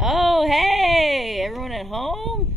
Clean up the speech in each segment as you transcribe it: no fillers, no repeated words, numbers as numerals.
Oh, hey, everyone at home.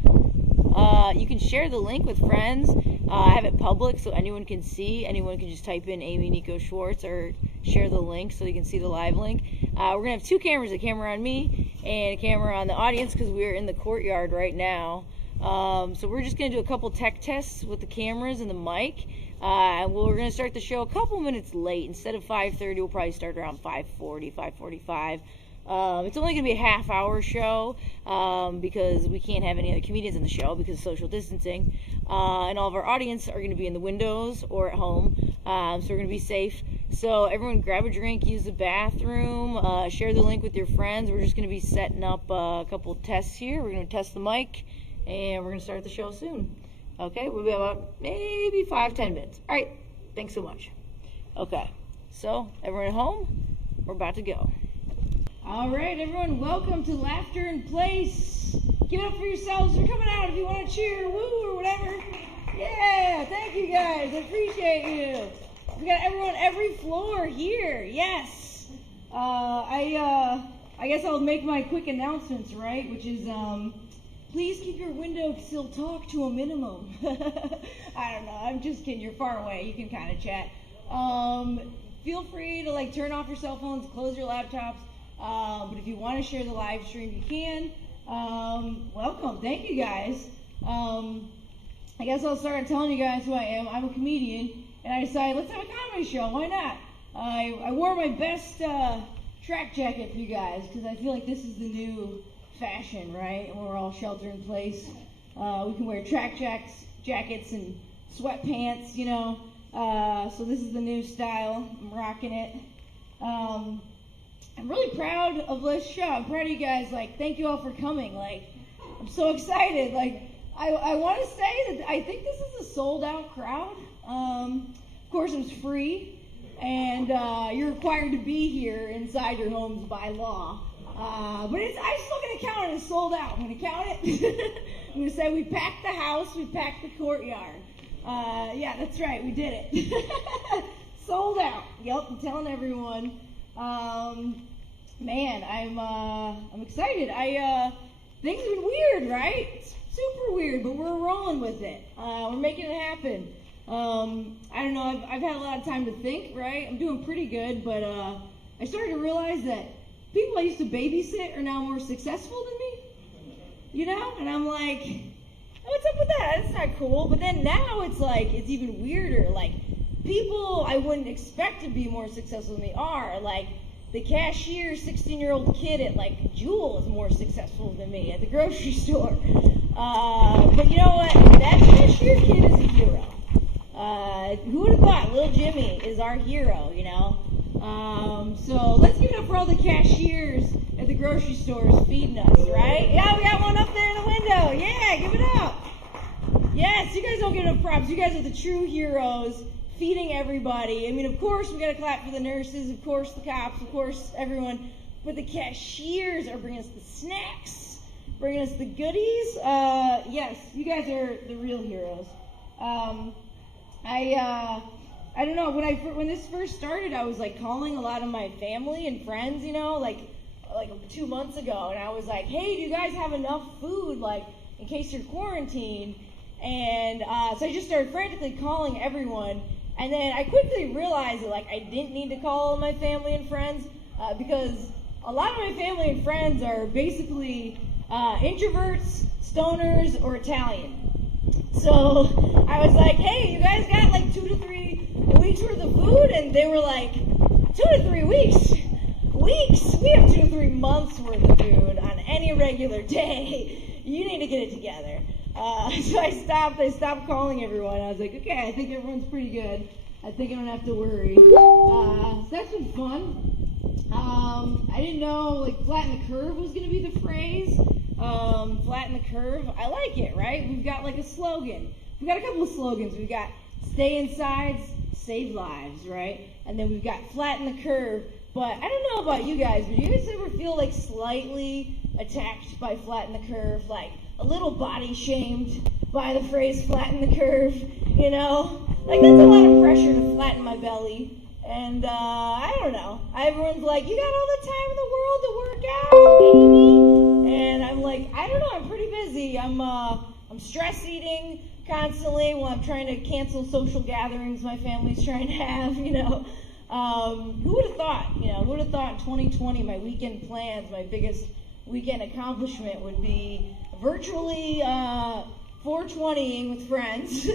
You can share the link with friends. I have it public so anyone can see. Anyone can just type in Amy Nico Schwartz or share the link so you can see the live link. We're going to have two cameras, a camera on me and a camera on the audience because we're in the courtyard right now. So we're just going to do a couple tech tests with the cameras and the mic. And we're going to start the show a couple minutes late. Instead of 5:30, we'll probably start around 5:40, 5:45. It's only going to be a half-hour show because we can't have any other comedians in the show because of social distancing. And all of our audience are going to be in the windows or at home, so we're going to be safe. So everyone grab a drink, use the bathroom, share the link with your friends. We're just going to be setting up a couple tests here. We're going to test the mic, and we're going to start the show soon. Okay, we'll be about maybe 5-10 minutes. All right, thanks so much. Okay, so everyone at home, we're about to go. All right, everyone, welcome to Laughter in Place. Give it up for yourselves for coming out if you want to cheer, woo, or whatever. Yeah, thank you guys. I appreciate you. We got everyone every floor here. Yes. I guess I'll make my quick announcements, right? Which is, please keep your windowsill talk to a minimum. I don't know. I'm just kidding. You're far away. You can kind of chat. Feel free to turn off your cell phones, close your laptops. But if you want to share the live stream, you can. Welcome. Thank you, guys. I guess I'll start telling you guys who I am. I'm a comedian, and I decided, let's have a comedy show. Why not? I wore my best track jacket for you guys, because I feel like this is the new fashion, right? When we're all shelter in place. We can wear track jackets and sweatpants, you know. So this is the new style. I'm rocking it. I'm really proud of this show. I'm proud of you guys. Thank you all for coming. I'm so excited. I want to say that I think this is a sold-out crowd. Of course, it's free, and you're required to be here inside your homes by law. But I'm still going to count it as sold out. I'm going to count it. I'm going to say we packed the house, we packed the courtyard. Yeah, that's right. We did it. Sold out. Yep, I'm telling everyone. Man, I'm excited. Things have been weird, right? It's super weird, but we're rolling with it. We're making it happen. I don't know, I've had a lot of time to think, right? I'm doing pretty good, but I started to realize that people I used to babysit are now more successful than me, you know? And I'm like, what's up with that? That's not cool. But then now it's even weirder. People I wouldn't expect to be more successful than me are. The cashier, 16-year-old kid at Jewel is more successful than me at the grocery store. But you know what? That cashier kid is a hero. Who would have thought Lil Jimmy is our hero, you know? So let's give it up for all the cashiers at the grocery stores feeding us, right? Yeah, we got one up there in the window. Yeah, give it up. Yes, you guys don't get enough props. You guys are the true heroes. Feeding everybody. I mean, of course, we gotta clap for the nurses, of course, the cops, of course, everyone. But the cashiers are bringing us the snacks, bringing us the goodies. Yes, you guys are the real heroes. I don't know. When this first started, I was calling a lot of my family and friends, you know, like 2 months ago, and I was like, hey, do you guys have enough food, in case you're quarantined? And so I just started frantically calling everyone. And then I quickly realized that I didn't need to call all my family and friends because a lot of my family and friends are basically introverts, stoners, or Italian. So I was like, hey, you guys got 2 to 3 weeks worth of food? And they were like, 2 to 3 weeks? Weeks? We have 2 to 3 months worth of food on any regular day. You need to get it together. So I stopped calling everyone. I was like, okay, I think everyone's pretty good. I think I don't have to worry. So that's been fun. I didn't know, flatten the curve was going to be the phrase. Flatten the curve. I like it, right? We've got a slogan. We've got a couple of slogans. We've got stay inside, save lives, right? And then we've got flatten the curve. But I don't know about you guys, but do you guys ever feel slightly attacked by flatten the curve? A little body shamed by the phrase flatten the curve, you know? That's a lot of pressure to flatten my belly. And I don't know. Everyone's like, you got all the time in the world to work out, baby. I'm stress eating constantly while I'm trying to cancel social gatherings my family's trying to have, Who would have thought, who would have thought in 2020 my weekend plans, my biggest weekend accomplishment would be virtually 420ing with friends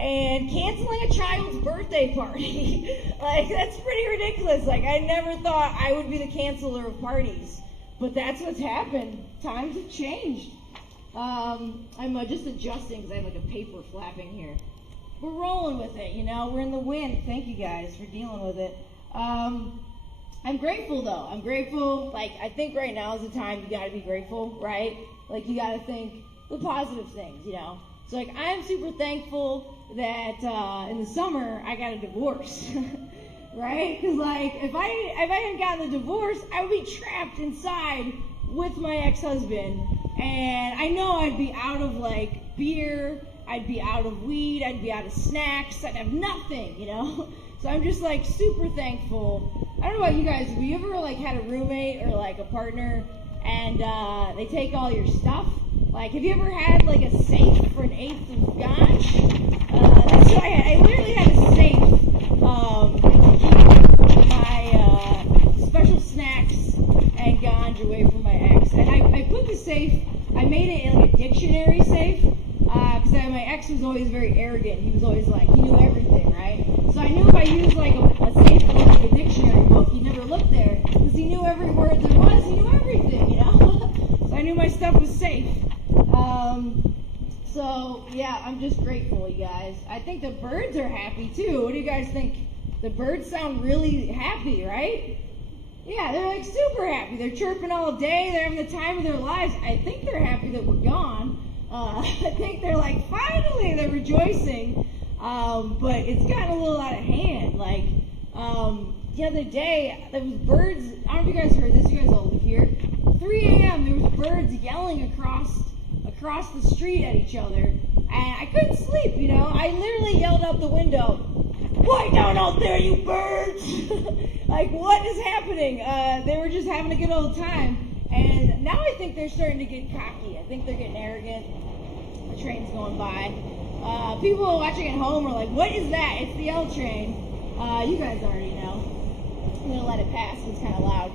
and canceling a child's birthday party. Like, that's pretty ridiculous. Like, I never thought I would be the canceler of parties, but that's what's happened. Times have changed. I'm just adjusting because I have like a paper flapping here. We're rolling with it, we're in the wind. Thank you guys for dealing with it. I'm grateful though. I'm grateful. Like, I think right now is the time you gotta be grateful, right? Like, you gotta think the positive things, So like, I'm super thankful that in the summer I got a divorce, right? Because like, if I hadn't gotten the divorce, I would be trapped inside with my ex-husband, and I know I'd be out of like beer, I'd be out of weed, I'd be out of snacks, I'd have nothing, So I'm just like super thankful. I don't know about you guys, have you ever like had a roommate or like a partner and they take all your stuff? Like, have you ever had like a safe for an eighth of ganja? That's what I had. I literally had a safe to keep my special snacks and ganja away from my ex. And I put the safe, I made it in like a dictionary safe, because my ex was always very arrogant. He was always like, he knew everything, right? So I knew if I used like a safe for like a dictionary book, he'd never look there, because he knew every word there was, he knew everything, So I knew my stuff was safe. So yeah, I'm just grateful, you guys. I think the birds are happy too. What do you guys think? The birds sound really happy, right? Yeah, they're like super happy. They're chirping all day. They're having the time of their lives. I think they're happy that we're gone. I think they're like, finally, they're rejoicing. But it's gotten a little out of hand. Like, the other day, there was birds. I don't know if you guys heard this. You guys all live here. 3 a.m. there was birds yelling across the street at each other, and I couldn't sleep. I literally yelled out the window, "Quiet down out there, you birds!" Like, what is happening? They were just having a good old time, and now I think they're starting to get cocky. I think they're getting arrogant. The train's going by. People watching at home are like, "What is that?" It's the L train. You guys already know. I'm gonna let it pass. It's kind of loud.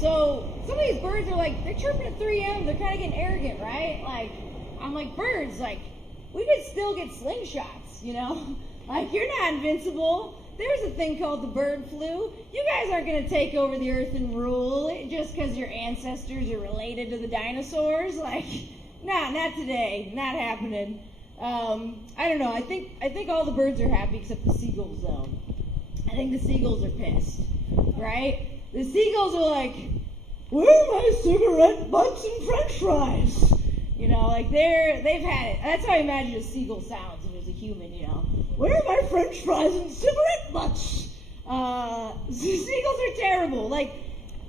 So some of these birds are like, they're chirping at 3 a.m. They're kind of getting arrogant, right? Like, I'm like, birds, like, we could still get slingshots, Like, you're not invincible. There's a thing called the bird flu. You guys aren't going to take over the earth and rule it just because your ancestors are related to the dinosaurs. Like, nah, not today. Not happening. I don't know. I think all the birds are happy except the seagulls, though. I think the seagulls are pissed, right? The seagulls are like, where are my cigarette butts and french fries? Like they've had it. That's how I imagine a seagull sounds if it was a human, Where are my french fries and cigarette butts? Seagulls are terrible. Like,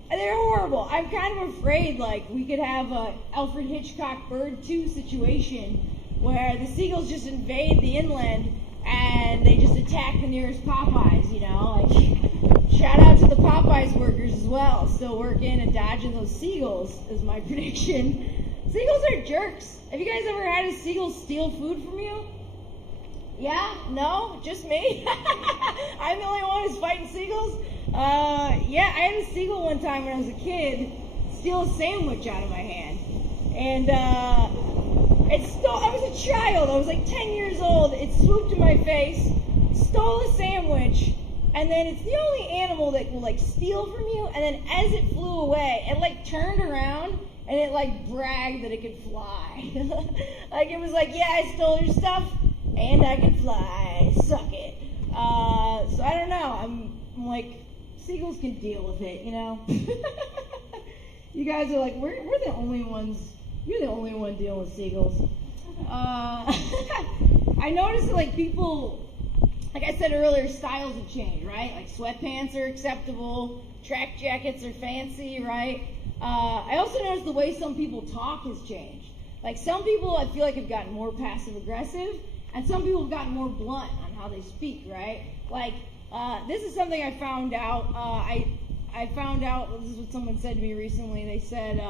they're horrible. I'm kind of afraid, like, we could have a Alfred Hitchcock Bird 2 situation where the seagulls just invade the inland and they just attack the nearest Popeyes, Like, shout out to the Popeyes workers as well. Still working and dodging those seagulls is my prediction. Seagulls are jerks. Have you guys ever had a seagull steal food from you? Yeah? No? Just me? I'm the only one who's fighting seagulls? Yeah, I had a seagull one time when I was a kid steal a sandwich out of my hand. And, I was a child. I was like 10 years old. It swooped in my face, stole a sandwich, and then it's the only animal that will, like, steal from you, and then as it flew away, it, like, turned around, and it, like, bragged that it could fly. Like, it was like, yeah, I stole your stuff, and I can fly. Suck it. So I don't know. I'm like, seagulls can deal with it, You guys are like, we're the only ones. You're the only one dealing with seagulls. I noticed that, like, people, like I said earlier, styles have changed, right? Like, sweatpants are acceptable, track jackets are fancy, right? I also noticed the way some people talk has changed. Like, some people I feel like have gotten more passive-aggressive, and some people have gotten more blunt on how they speak, right? Like, this is something I found out. I found out, this is what someone said to me recently. They said,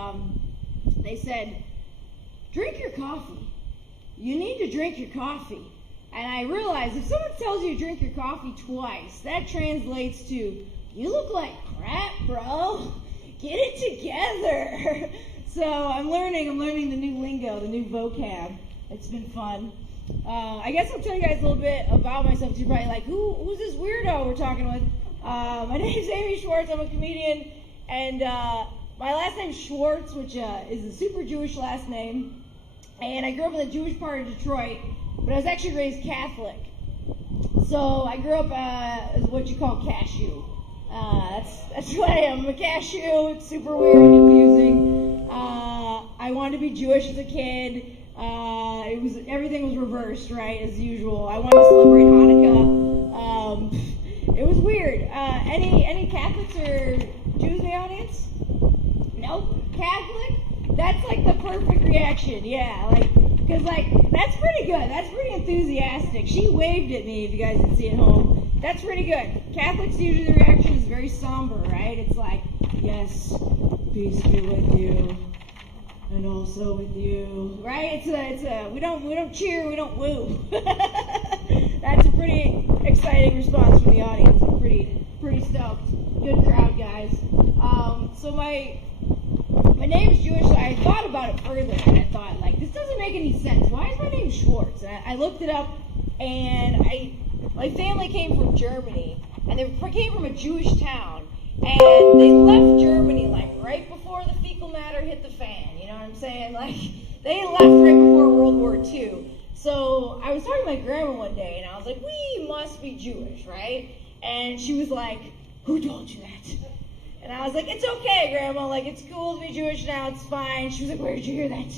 drink your coffee. You need to drink your coffee. And I realized if someone tells you to drink your coffee twice, that translates to, you look like crap, bro. Get it together. So I'm learning the new lingo, the new vocab. It's been fun. I guess I'll tell you guys a little bit about myself. You're probably like, who's this weirdo we're talking with? My name is Amy Schwartz. I'm a comedian. And my last name's Schwartz, which is a super Jewish last name. And I grew up in the Jewish part of Detroit, but I was actually raised Catholic. So I grew up as what you call cashew. That's what I am. I'm a cashew. It's super weird and confusing. I wanted to be Jewish as a kid. Everything was reversed, right, as usual. I wanted to celebrate Hanukkah. It was weird. Any Catholics or Jews in the audience? Nope. Catholic? That's like the perfect reaction. Yeah, because that's pretty good. That's pretty enthusiastic. She waved at me, if you guys didn't see at home. That's pretty good. Catholics usually the reaction is very somber, right? It's like, yes, peace be with you, and also with you, right? We don't cheer, we don't woo. That's a pretty exciting response from the audience. I'm pretty stoked. Good crowd, guys. So my name's Jewish, so I thought about it further, and I thought, this doesn't make any sense. Why is my name Schwartz? And I looked it up, and my family came from Germany, and they came from a Jewish town, and they left Germany, right before the fecal matter hit the fan, you know what I'm saying? They left right before World War II. So I was talking to my grandma one day, and I was like, we must be Jewish, right? And she was like, who told you that? And I was like, it's okay, Grandma. It's cool to be Jewish now. It's fine. She was like, where did you hear that?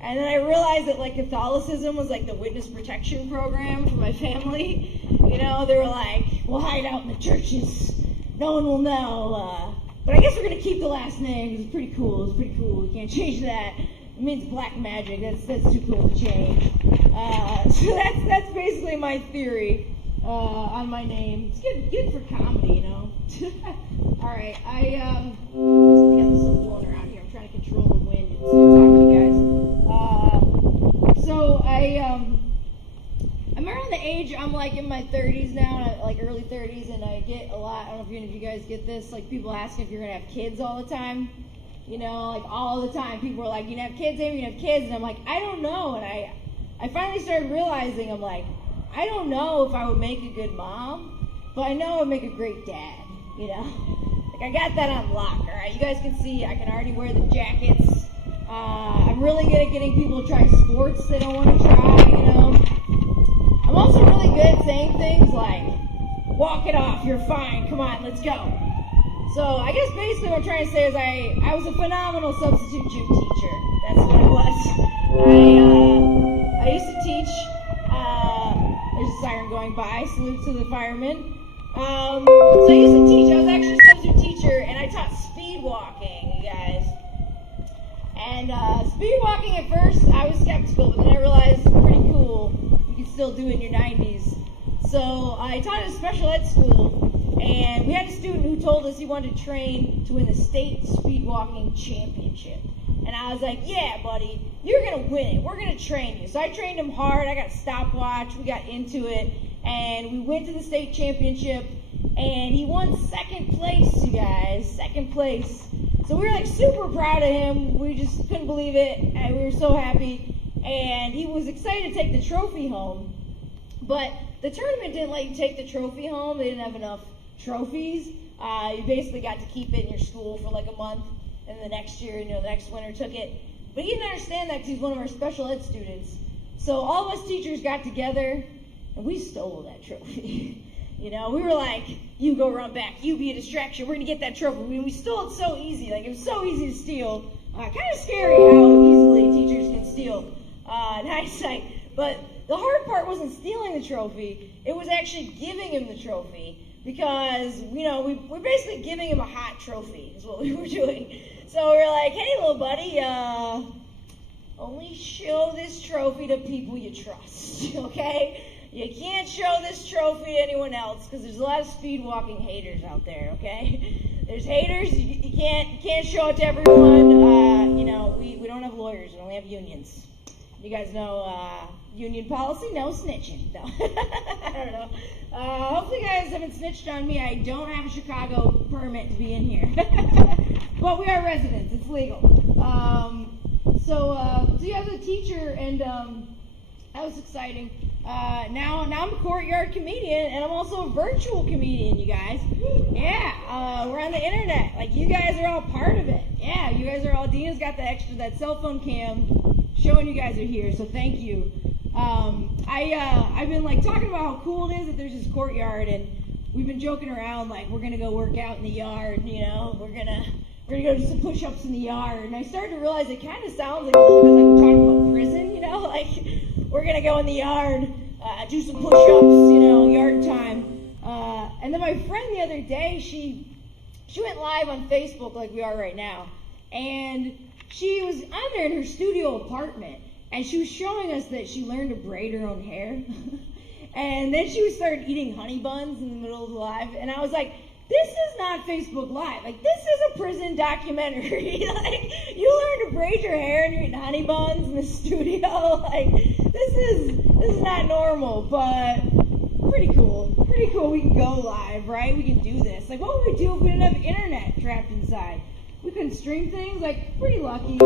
And then I realized that, Catholicism was, the witness protection program for my family. You know, they were like, we'll hide out in the churches. No one will know. But I guess we're going to keep the last name. It's pretty cool. It's pretty cool. We can't change that. It means black magic. That's too cool to change. So that's basically my theory on my name. It's good for comedy, you know. All right, I got this stuff blowing around here. I'm trying to control the wind and still talk to you guys. So I'm around the age, I'm in my 30s now, early 30s, and I get a lot, I don't know if any of you guys get this, people asking if you're going to have kids all the time. You know, all the time. People are like, you can have kids, Amy, you can have kids. And I'm like, I don't know. And I finally started realizing, I'm like, I don't know if I would make a good mom, but I know I would make a great dad, you know? I got that on lock, all right? You guys can see I can already wear the jackets. I'm really good at getting people to try sports they don't want to try, you know? I'm also really good at saying things like, walk it off, you're fine, come on, let's go. So I guess basically what I'm trying to say is I was a phenomenal substitute Jew teacher. That's what it was. I used to teach. There's a siren going by. Salute to the firemen. So I used to teach. I was actually a substitute teacher, and I taught speed walking, you guys. And speed walking at first, I was skeptical, but then I realized it's pretty cool. You can still do it in your 90s. So I taught at a special ed school. And we had a student who told us he wanted to train to win the state speed walking championship. And I was like, yeah, buddy, you're going to win it. We're going to train you. So I trained him hard. I got a stopwatch. We got into it. And we went to the state championship. And he won second place, you guys. Second place. So we were super proud of him. We just couldn't believe it. And we were so happy. And he was excited to take the trophy home. But the tournament didn't let you take the trophy home. They didn't have enough trophies. You basically got to keep it in your school for a month, and the next year, the next winner took it. But he didn't understand that because he's one of our special ed students. So all of us teachers got together, and we stole that trophy. We were like, you go run back, you be a distraction, we're going to get that trophy. We stole it so easy, it was so easy to steal. Kind of scary how easily teachers can steal in hindsight. But the hard part wasn't stealing the trophy, it was actually giving him the trophy. Because, we're basically giving him a hot trophy, is what we were doing. So we were like, hey, little buddy, only show this trophy to people you trust, okay? You can't show this trophy to anyone else, because there's a lot of speed walking haters out there, okay? There's haters, you can't show it to everyone. We don't have lawyers, we only have unions. You guys know union policy, no snitching. No, I don't know. Hopefully you guys haven't snitched on me. I don't have a Chicago permit to be in here. But we are residents. It's legal. So yeah, I was a teacher, and that was exciting. Now I'm a Courtyard comedian, and I'm also a virtual comedian, you guys. Yeah, we're on the internet. Like, you guys are all part of it. Yeah, you guys are all, Dina's got that cell phone cam showing you guys are here, so thank you. I've been like talking about how cool it is that there's this Courtyard, and we've been joking around like we're gonna go work out in the yard, you know, we're gonna go do some push-ups in the yard, and I started to realize it kind of sounds like a little bit like we're talking about prison, you know, like we're gonna go in the yard, do some push-ups, you know, yard time. And then my friend the other day, she went live on Facebook like we are right now, and she was on there in her studio apartment, and she was showing us that she learned to braid her own hair. And then she started eating honey buns in the middle of the live, and I was like, this is not Facebook Live. Like, this is a prison documentary. Like, you learn to braid your hair and you're eating honey buns in the studio. Like, this is not normal, but pretty cool. Pretty cool. We can go live, right? We can do this. Like, what would we do if we didn't have internet trapped inside? We couldn't stream things. Like, pretty lucky.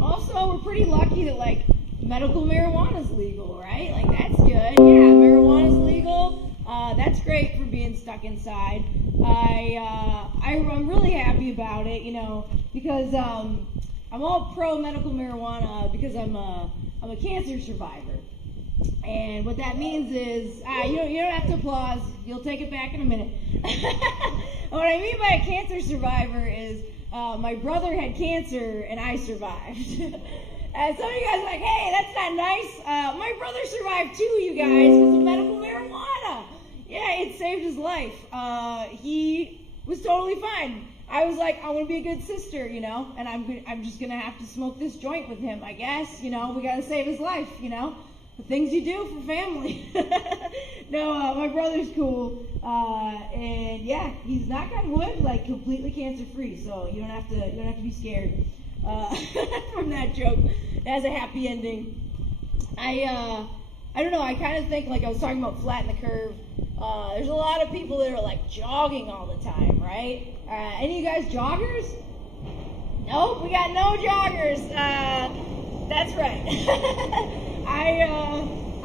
Also, we're pretty lucky that, like, medical marijuana is legal, right? Like, that's good. Yeah, marijuana is legal. That's great for being stuck inside. I'm really happy about it, you know, because I'm all pro medical marijuana because I'm a cancer survivor. And what that means is, you don't have to applause. You'll take it back in a minute. What I mean by a cancer survivor is my brother had cancer and I survived. And some of you guys are like, hey, that's not nice. My brother survived too, you guys, because of medical marijuana. Yeah, it saved his life. He was totally fine. I was like, I want to be a good sister, you know, and I'm just going to have to smoke this joint with him, I guess. You know, we got to save his life, you know, the things you do for family. No, my brother's cool. And yeah, he's, knock on wood, like completely cancer-free, so you don't have to be scared from that joke. It has a happy ending. I don't know, I kind of think, like I was talking about flatten the curve. There's a lot of people that are like jogging all the time, right? Any of you guys joggers? Nope, we got no joggers. That's right.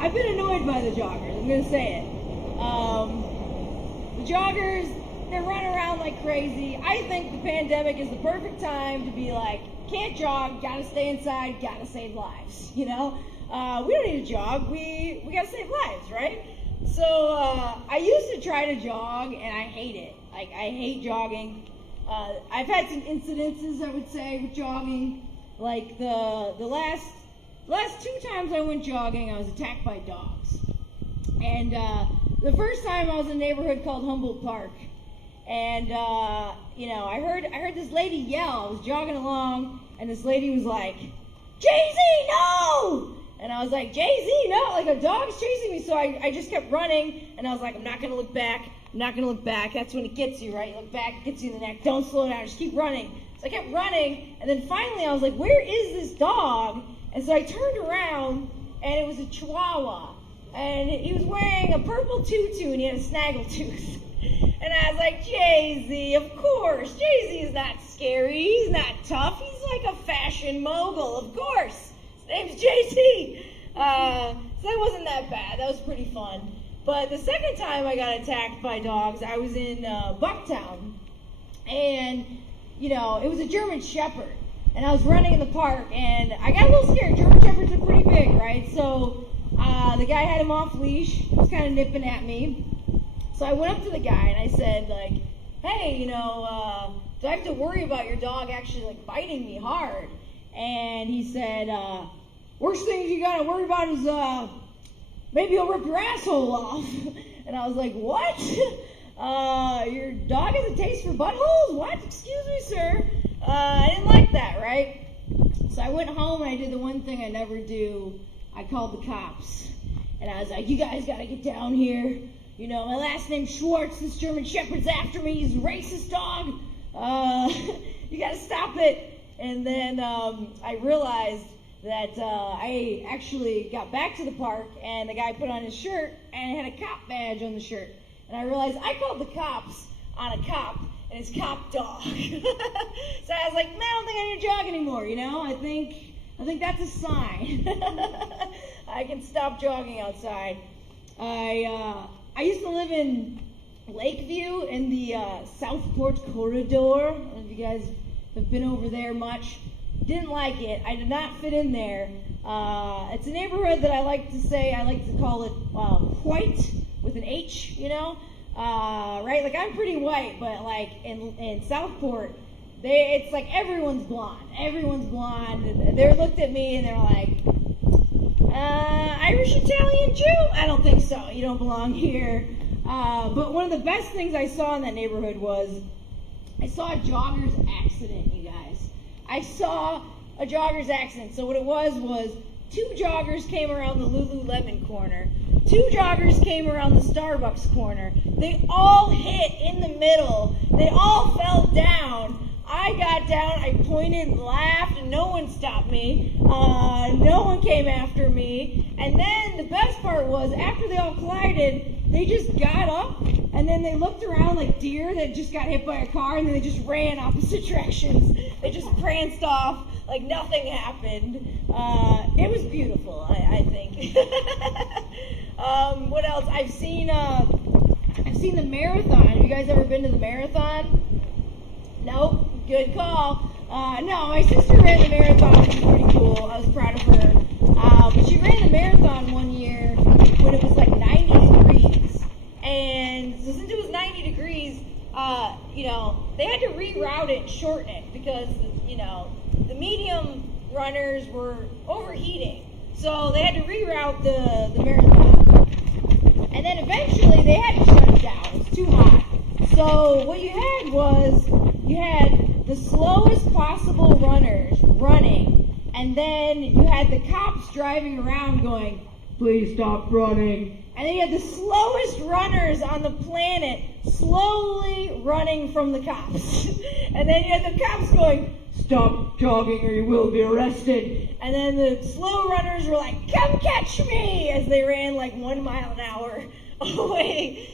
I've been annoyed by the joggers, I'm gonna say it. The joggers, they're running around like crazy. I think the pandemic is the perfect time to be like, can't jog, gotta stay inside, gotta save lives, you know? We don't need to jog, we gotta save lives, right? So, I used to try to jog, and I hate it. Like, I hate jogging. I've had some incidences, I would say, with jogging. Like, the last 2 times I went jogging, I was attacked by dogs. And, the first time I was in a neighborhood called Humboldt Park. And, you know, I heard this lady yell. I was jogging along, and this lady was like, Jay-Z, no! And I was like, Jay-Z, no, like a dog's chasing me. So I just kept running, and I was like, I'm not going to look back. I'm not going to look back. That's when it gets you, right? You look back, it gets you in the neck. Don't slow down. Just keep running. So I kept running, and then finally I was like, where is this dog? And so I turned around, and it was a Chihuahua. And he was wearing a purple tutu, and he had a snaggletooth. And I was like, Jay-Z, of course. Jay-Z is not scary. He's not tough. He's like a fashion mogul, of course. His name's Jay-Z. So that wasn't that bad. That was pretty fun. But the second time I got attacked by dogs, I was in Bucktown. And, you know, it was a German Shepherd. And I was running in the park, and I got a little scared. German Shepherds are pretty big, right? So the guy had him off leash. He was kind of nipping at me. So I went up to the guy, and I said, like, hey, you know, do I have to worry about your dog actually, like, biting me hard? And he said, worst thing you got to worry about is maybe he'll rip your asshole off. And I was like, what? Your dog has a taste for buttholes? What? Excuse me, sir. I didn't like that, right? So I went home, and I did the one thing I never do. I called the cops. And I was like, you guys got to get down here. You know, my last name's Schwartz. This German Shepherd's after me. He's a racist dog. You got to stop it. And then I realized that I actually got back to the park, and the guy put on his shirt, and it had a cop badge on the shirt. And I realized I called the cops on a cop and his cop dog. So I was like, man, I don't think I need to jog anymore, you know? I think that's a sign. I can stop jogging outside. I used to live in Lakeview in the Southport Corridor. I don't know if you guys have been over there much. Didn't like it. I did not fit in there. It's a neighborhood that I like to call it white with an H, you know? Right? Like, I'm pretty white, but like in Southport, it's like everyone's blonde. Everyone's blonde. They looked at me and they're like, Irish, Italian, Jew? I don't think so. You don't belong here. But one of the best things I saw in that neighborhood was I saw a jogger's accident, you guys. I saw a jogger's accident. So what it was two joggers came around the Lululemon corner. Two joggers came around the Starbucks corner. They all hit in the middle. They all fell down. I got down, I pointed and laughed, and no one stopped me. No one came after me. And then the best part was, after they all collided, they just got up, and then they looked around like deer that just got hit by a car, and then they just ran opposite directions. They just pranced off like nothing happened. It was beautiful, I think. What else? I've seen the marathon. Have you guys ever been to the marathon? Nope. Good call. No, my sister ran the marathon, which was pretty cool. I was proud of her. But she ran the marathon one year when it was like 90 degrees. And so since it was 90 degrees, they had to reroute it and shorten it because, the medium runners were overheating. So they had to reroute the marathon. And then eventually they had to shut it down. It was too hot. So what you had the slowest possible runners running, and then you had the cops driving around going, please stop running. And then you had the slowest runners on the planet slowly running from the cops. And then you had the cops going, stop jogging or you will be arrested. And then the slow runners were like, come catch me, as they ran like 1 mile an hour away.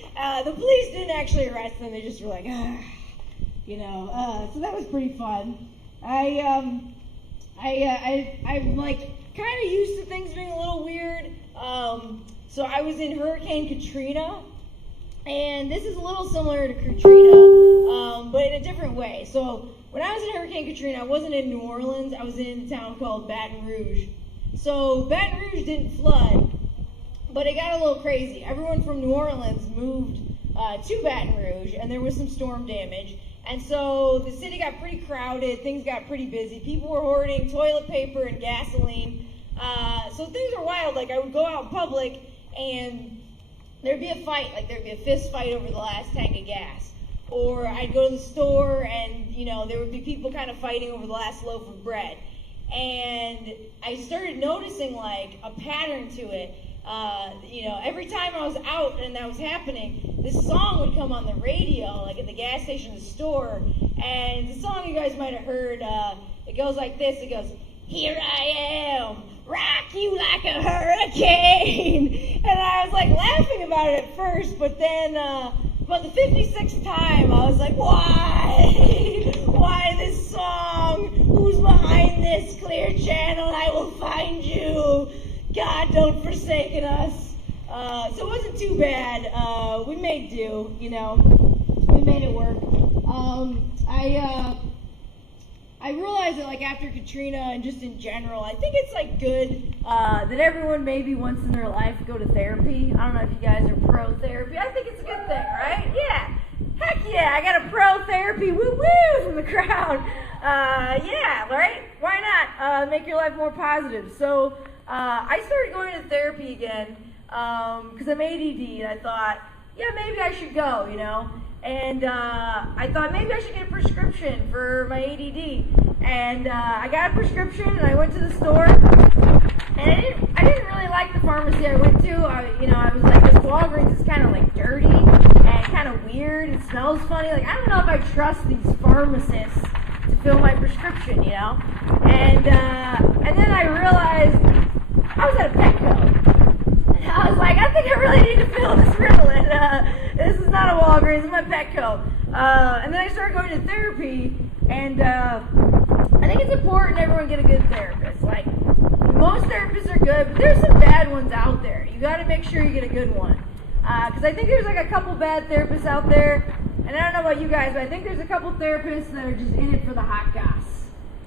The police didn't actually arrest them. They just were like, so that was pretty fun. I'm like kind of used to things being a little weird. So I was in Hurricane Katrina, and this is a little similar to Katrina, but in a different way. So when I was in Hurricane Katrina, I wasn't in New Orleans. I was in a town called Baton Rouge. So Baton Rouge didn't flood, but it got a little crazy. Everyone from New Orleans moved to Baton Rouge, and there was some storm damage. And so the city got pretty crowded, things got pretty busy. People were hoarding toilet paper and gasoline. So things were wild. Like, I would go out in public, and there'd be a fight. Like, there'd be a fist fight over the last tank of gas. Or I'd go to the store, and, there would be people kind of fighting over the last loaf of bread. And I started noticing, like, a pattern to it. Every time I was out and that was happening, this song would come on the radio, like at the gas station, the store, and the song you guys might have heard, it goes like this, it goes, here I am, rock you like a hurricane, and I was like laughing about it at first, but then, about the 56th time, I was like, why this song, who's behind this clear channel, I will find you. God, don't forsaken us. So it wasn't too bad. We made do, we made it work. I realized that, like, after Katrina and just in general, I think it's, like, good that everyone maybe once in their life go to therapy. I don't know if you guys are pro-therapy. I think it's a good thing, right? Yeah. Heck yeah, I got a pro-therapy woo-woo from the crowd. Yeah, right? Why not? Make your life more positive. So, I started going to therapy again because I'm ADD, and I thought, yeah, maybe I should go, And I thought maybe I should get a prescription for my ADD. And I got a prescription, and I went to the store, and I didn't really like the pharmacy I went to. I was like, this Walgreens is kind of like dirty and kind of weird. It smells funny. Like, I don't know if I trust these pharmacists to fill my prescription, you know? And then I realized I was at a Petco. And I was like, I think I really need to fill this Ritalin. This is not a Walgreens, I'm at Petco. And then I started going to therapy, and I think it's important everyone get a good therapist. Like, most therapists are good, but there's some bad ones out there. You got to make sure you get a good one. Because I think there's like a couple bad therapists out there, and I don't know about you guys, but I think there's a couple therapists that are just in it for the hot goss.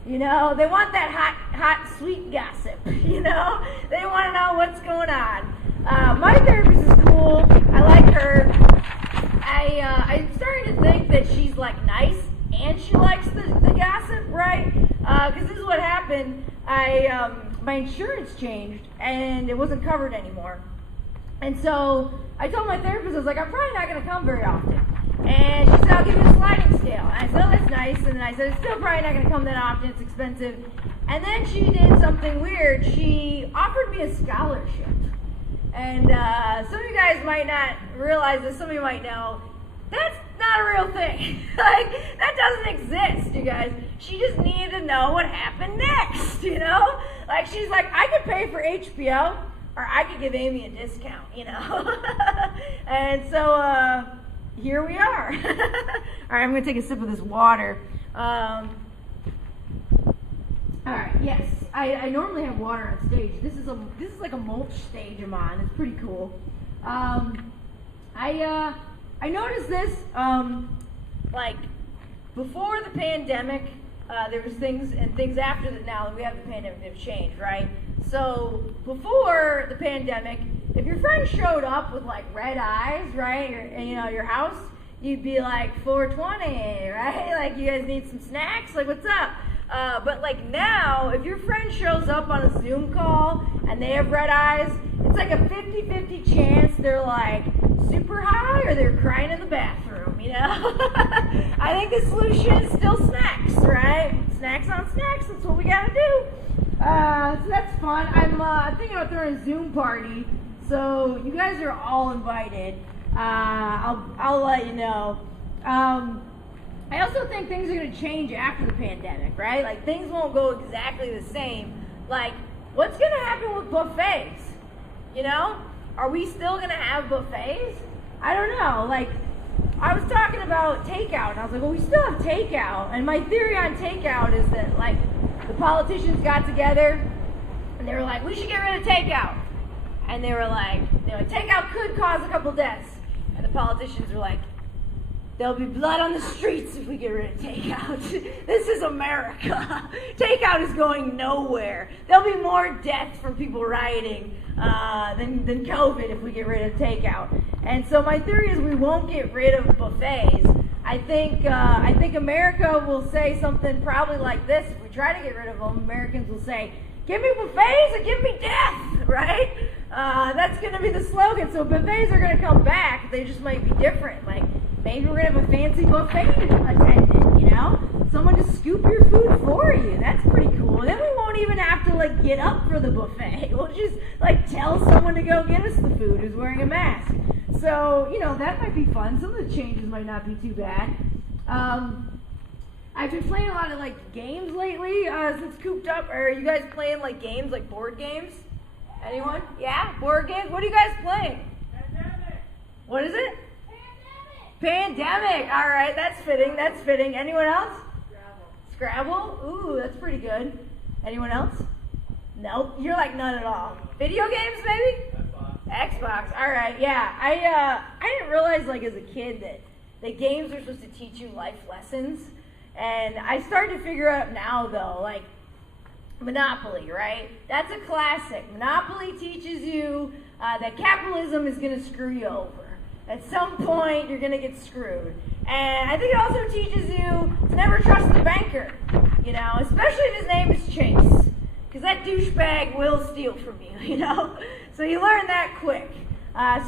You know, they want that hot, sweet gossip. You know, they want to know what's going on. My therapist is cool. I like her. I'm starting to think that she's like nice and she likes the gossip, right? Because this is what happened. My insurance changed and it wasn't covered anymore. And so I told my therapist, I was like, I'm probably not going to come very often. And she said, I'll give you a sliding scale. And I said, oh, that's nice. And then I said, it's still probably not going to come that often. It's expensive. And then she did something weird. She offered me a scholarship. And some of you guys might not realize this. Some of you might know. That's not a real thing. Like, that doesn't exist, you guys. She just needed to know what happened next, you know? Like, she's like, I could pay for HBO, or I could give Amy a discount, you know? And so, here we are. All right, I'm going to take a sip of this water. All right, yes. I normally have water on stage. This is like a mulch stage I'm on. It's pretty cool. I noticed this, like, before the pandemic, there was things after that now that we have the pandemic have changed, right? So, before the pandemic, if your friend showed up with, like, red eyes, right, and, you know, your house, you'd be like, 420, right? Like, you guys need some snacks? Like, what's up? But, like, now, if your friend shows up on a Zoom call and they have red eyes, it's like a 50-50 chance they're, like, super high or they're crying in the bathroom, you know? I think the solution is still snacks, right? Snacks on snacks, that's what we gotta do. So that's fun. I'm thinking about throwing a Zoom party, so you guys are all invited. I'll let you know. I also think things are going to change after the pandemic, right? Like, things won't go exactly the same. Like, what's going to happen with buffets? You know? Are we still going to have buffets? I don't know. Like, I was talking about takeout, and I was like, well, we still have takeout. And my theory on takeout is that, like, the politicians got together, and they were like, we should get rid of takeout. And they were like, takeout could cause a couple deaths. And the politicians were like, there'll be blood on the streets if we get rid of takeout. This is America. Takeout is going nowhere. There'll be more deaths from people rioting than COVID if we get rid of takeout. And so my theory is we won't get rid of buffets. I think America will say something probably like this. If we try to get rid of them, Americans will say, give me buffets and give me death, right? That's going to be the slogan. So buffets are going to come back. They just might be different. Like, maybe we're going to have a fancy buffet attendant, you know? Someone to scoop your food for you. That's pretty cool. Then we won't even have to, like, get up for the buffet. We'll just, like, tell someone to go get us the food who's wearing a mask. So, you know, that might be fun. Some of the changes might not be too bad. I've been playing a lot of, like, games lately since Cooped Up. Are you guys playing, like, games, like board games? Anyone? Yeah? Board games? What are you guys playing? Pandemic. What is it? Pandemic. All right, that's fitting. That's fitting. Anyone else? Scrabble. Ooh, that's pretty good. Anyone else? Nope. You're like none at all. Video games, maybe? Xbox. All right. Yeah. I didn't realize, like, as a kid that games are supposed to teach you life lessons, and I started to figure out now though, like Monopoly, right? That's a classic. Monopoly teaches you that capitalism is going to screw you over. At some point, you're going to get screwed. And I think it also teaches you to never trust the banker, you know, especially if his name is Chase, because that douchebag will steal from you, you know. So you learn that quick.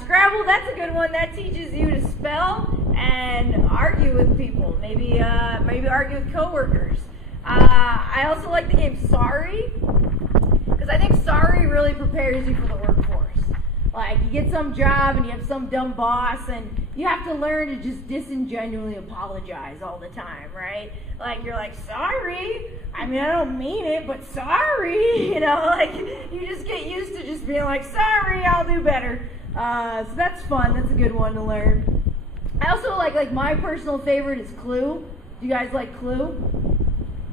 Scrabble, that's a good one. That teaches you to spell and argue with people. Maybe argue with coworkers. I also like the game Sorry, because I think Sorry really prepares you for the workforce. Like, you get some job and you have some dumb boss and you have to learn to just disingenuously apologize all the time, right? Like, you're like, sorry. I mean, I don't mean it, but sorry. You know, like, you just get used to just being like, sorry, I'll do better. So that's fun. That's a good one to learn. I also like my personal favorite is Clue. Do you guys like Clue?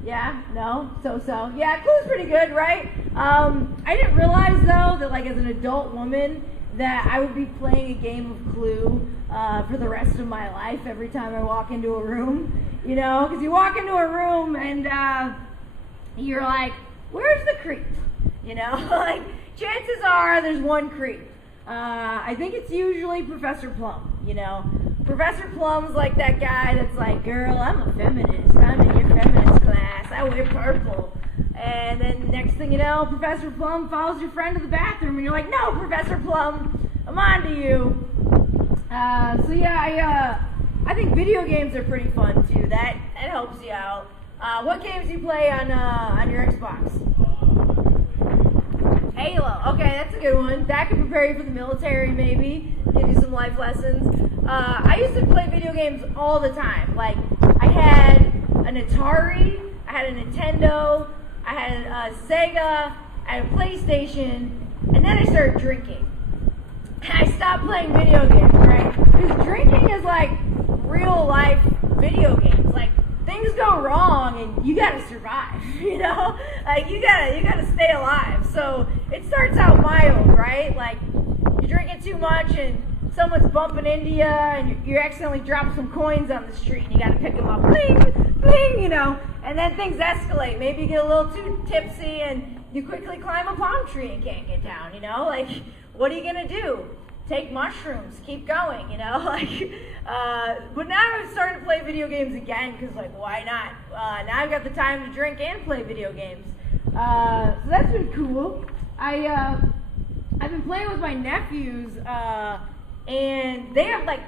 Yeah? No? So. Yeah, Clue's pretty good, right? I didn't realize, though, that, like, as an adult woman, that I would be playing a game of Clue for the rest of my life every time I walk into a room. You know? Because you walk into a room and you're like, where's the creep? You know? Like, chances are there's one creep. I think it's usually Professor Plum, you know? Professor Plum's like that guy that's like, girl, I'm a feminist. I'm in your feminist class. I wear purple. And then next thing you know, Professor Plum follows your friend to the bathroom, and you're like, no, Professor Plum, I'm on to you. So yeah, I think video games are pretty fun too. That helps you out. What games do you play on your Xbox? Halo. Okay, that's a good one. That could prepare you for the military, maybe. Give you some life lessons. I used to play video games all the time. Like, I had an Atari, I had a Nintendo, I had a Sega, I had a PlayStation, and then I started drinking. And I stopped playing video games, right? Because drinking is like real life video games. Like, things go wrong and you gotta survive, you know? Like, you gotta stay alive. So it starts out mild, right? Like, you're drinking too much and someone's bumping into you and you accidentally drop some coins on the street and you gotta pick them up, bling, bling, you know? And then things escalate. Maybe you get a little too tipsy and you quickly climb a palm tree and can't get down, you know? Like, what are you gonna do? Take mushrooms, keep going, you know? Like, but now I've started to play video games again because, like, why not? Now I've got the time to drink and play video games. So that's been cool. I've been playing with my nephews, and they have, like,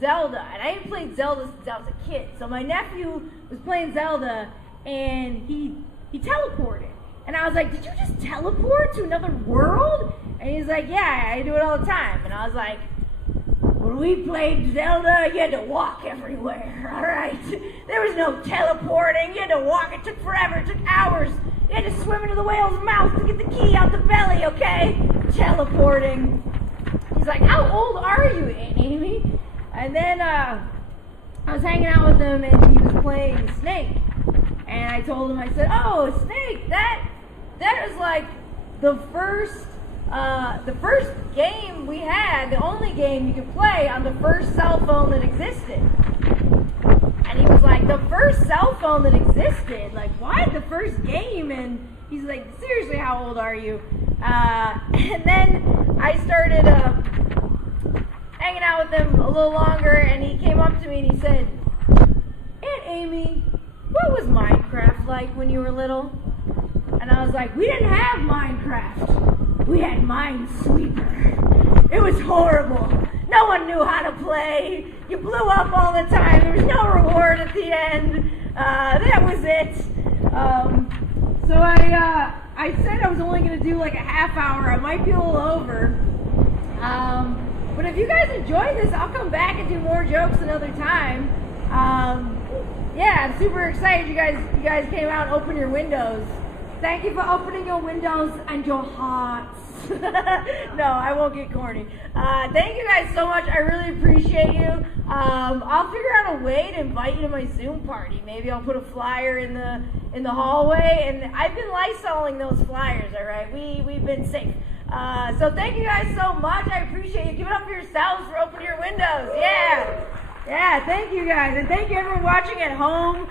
Zelda, and I haven't played Zelda since I was a kid. So my nephew was playing Zelda, and he teleported. And I was like, did you just teleport to another world? And he's like, yeah, I do it all the time. And I was like, when we played Zelda, you had to walk everywhere, all right? There was no teleporting. You had to walk. It took forever. It took hours. You had to swim into the whale's mouth to get the key out the belly, okay? Teleporting. He's like, how old are you, Amy? And then I was hanging out with him, and he was playing Snake. And I told him, I said, oh, Snake, that is like the first game we had, the only game you could play on the first cell phone that existed. And he was like, the first cell phone that existed? Like, what? The first game? And he's like, seriously, how old are you? And then I started hanging out with him a little longer, and he came up to me and he said, Aunt Amy, what was Minecraft like when you were little? And I was like, we didn't have Minecraft. We had Minesweeper. It was horrible. No one knew how to play. You blew up all the time. There was no reward at the end. That was it. So I said I was only going to do like a half hour. I might be a little over. But if you guys enjoy this, I'll come back and do more jokes another time. Yeah, I'm super excited you guys came out and opened your windows. Thank you for opening your windows and your hearts. No, I won't get corny. Thank you guys so much. I really appreciate you. I'll figure out a way to invite you to my Zoom party. Maybe I'll put a flyer in the hallway, and I've been Lysoling those flyers. All right, we've been safe. So thank you guys so much. I appreciate you. Give it up for yourselves for opening your windows. Yeah, thank you guys. And thank you everyone watching at home,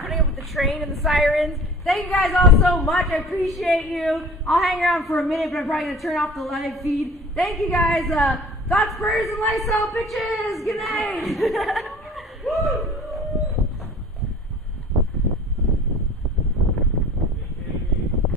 putting up with the train and the sirens. Thank you guys all so much. I appreciate you. I'll hang around for a minute, but I'm probably going to turn off the live feed. Thank you guys. Thoughts, prayers, and Lysol, bitches. Good night.